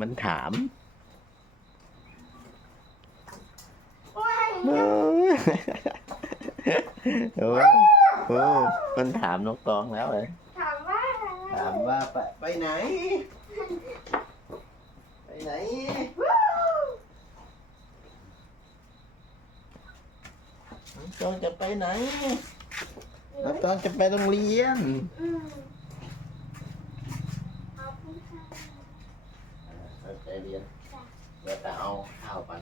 มันถามโอ้ยเออโอ้โอ้มันถามนกตองแล้วเลยถามว่าถามว่าไปไปไหน ไปไหน น้องตองจะไปไหน น้องตองจะไปโรงเรียน อืมขอบคุณค่ะ ไปเรียนเดี๋ยวจะเอาข้าวไป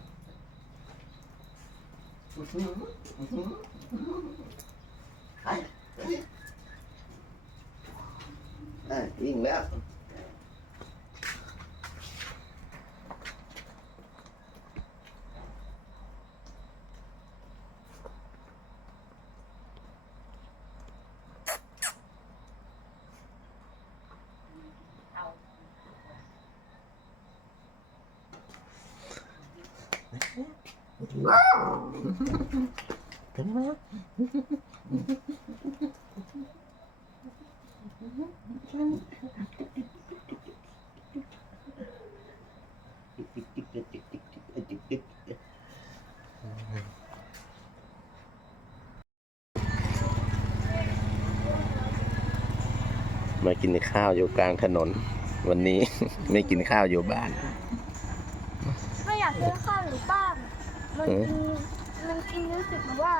อื้อหืออื้อหือไปไปเอะวิ่งแล้ว ถึงแล้วมากินข้าวอยู่กลางถนน วันนี้ไม่กินข้าวอยู่บ้าน ไม่อยากกินข้าวหรือป้าง มันเออกินมันกินรู้สึกแบบว่า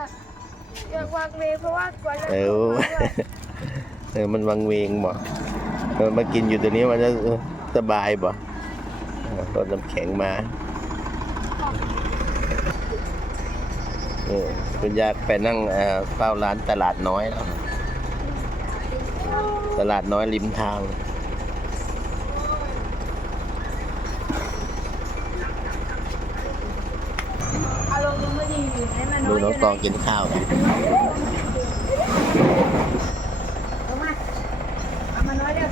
อยากวางเวงเพราะว่ากลัวจะเอตอกมาด้วยเออมันวังเวงบ่เออมากินอยู่ตัวนี้มันจะเออสบายบ่เออรดน้ำแข็งมาเออคุณยายไปนั่งเอ่อเฝ้าร้านตลาดน้อยแล้วตลาดน้อยริมทาง อารมณ์ยังไม่ ดีอยู่ให้มันดูน้อยอน้องยู่ตองกินข้าวกันเอามาเอามาน้อยเดียว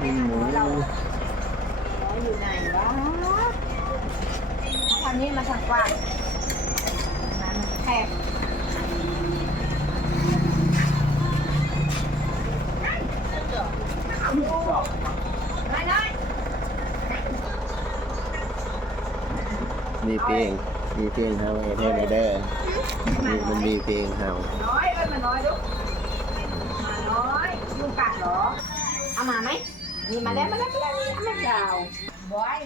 ปิ้งหมูอยู่ไหนวะวันนี้มาทางกว้างร้านมันแคบ มีเพลงมีเพลงเฮาให้เท่าไหร่เด้อมีมันมีเพลงเฮาน้อยเอ้ยมาน้อยลูกมาน้อยยุงกัดเหรอ เอามาไหมมีมาแล้วมาแล้วมาแล้วเอาไม่ยาวบอย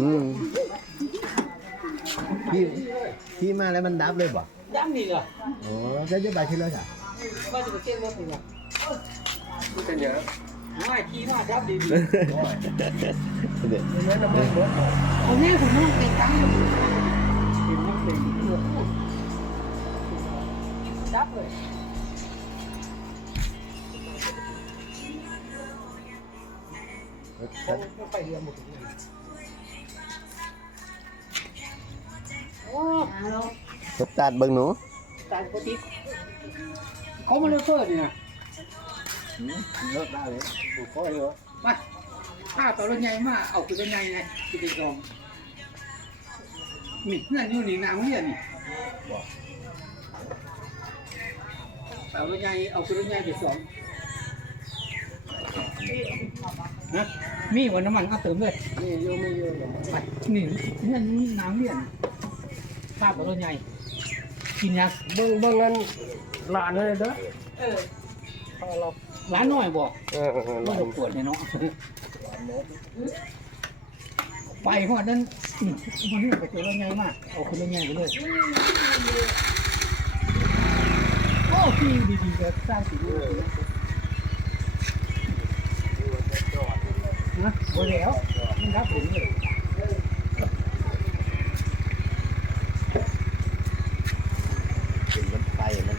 อืมพี่พี่มาแล้วมันดับเลยบ่ dám gì rồi อ๋อแล้วจะไปที่แล้วจ้ะ bao giờ trên lớp mình rồi tôi nhớ ngoài khi mà đáp đi เดี๋ยว ông nghe cũng không tiền cắm thì nó tiền được đáp rồi không nó phải là một cái này ô สตาร์ทเบิ่งหนู tại có tí có một lớp phở này nè เลิกได้เลย có rồi hả mà à tao lên nhanh mà ẩu cái lên nhanh này thì cái dòng mình là như này nào liền này tao lên nhanh ẩu cái lên nhanh thì sống hả mi vào nó mặn ăn tớm rồi mi vô mi vô phải nhìn nhân náo liền pha vào lên nhanh กินยาเบิ่งเบิ่งนั้นหลานเลยเด้อเออหลา นน้อยบอกเออเออไม่ต้องปวดเนี่ยเนาะไปหอดนั้นอืมมันนี่ไปเจอรถใหญ่มากเอาขึ้นรถใหญ่ไปเลยโอ้พี่ดีๆก็สร้างสีด้วยนะโอ้แล้วมันรับผมเลยเป็นรถไฟมัน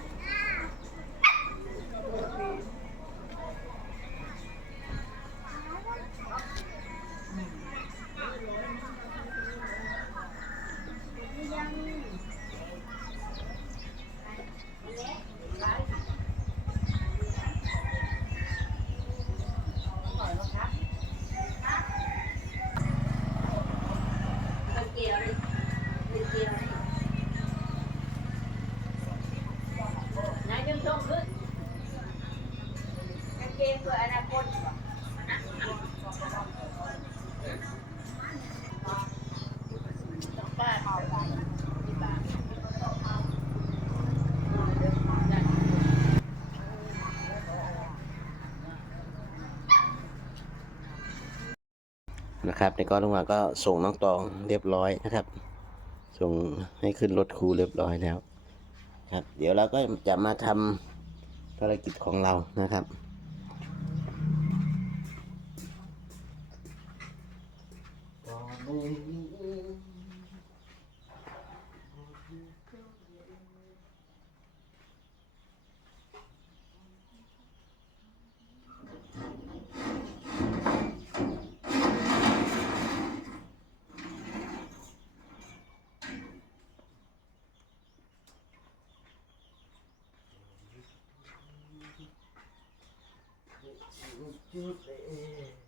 นะครับในก้อนลงมาก็ส่งน้องตองเรียบร้อยนะครับ ส่งให้ขึ้นรถครูเรียบร้อยแล้วครับ เดี๋ยวเราก็จะมาทำภารกิจของเรานะครับจุด เลย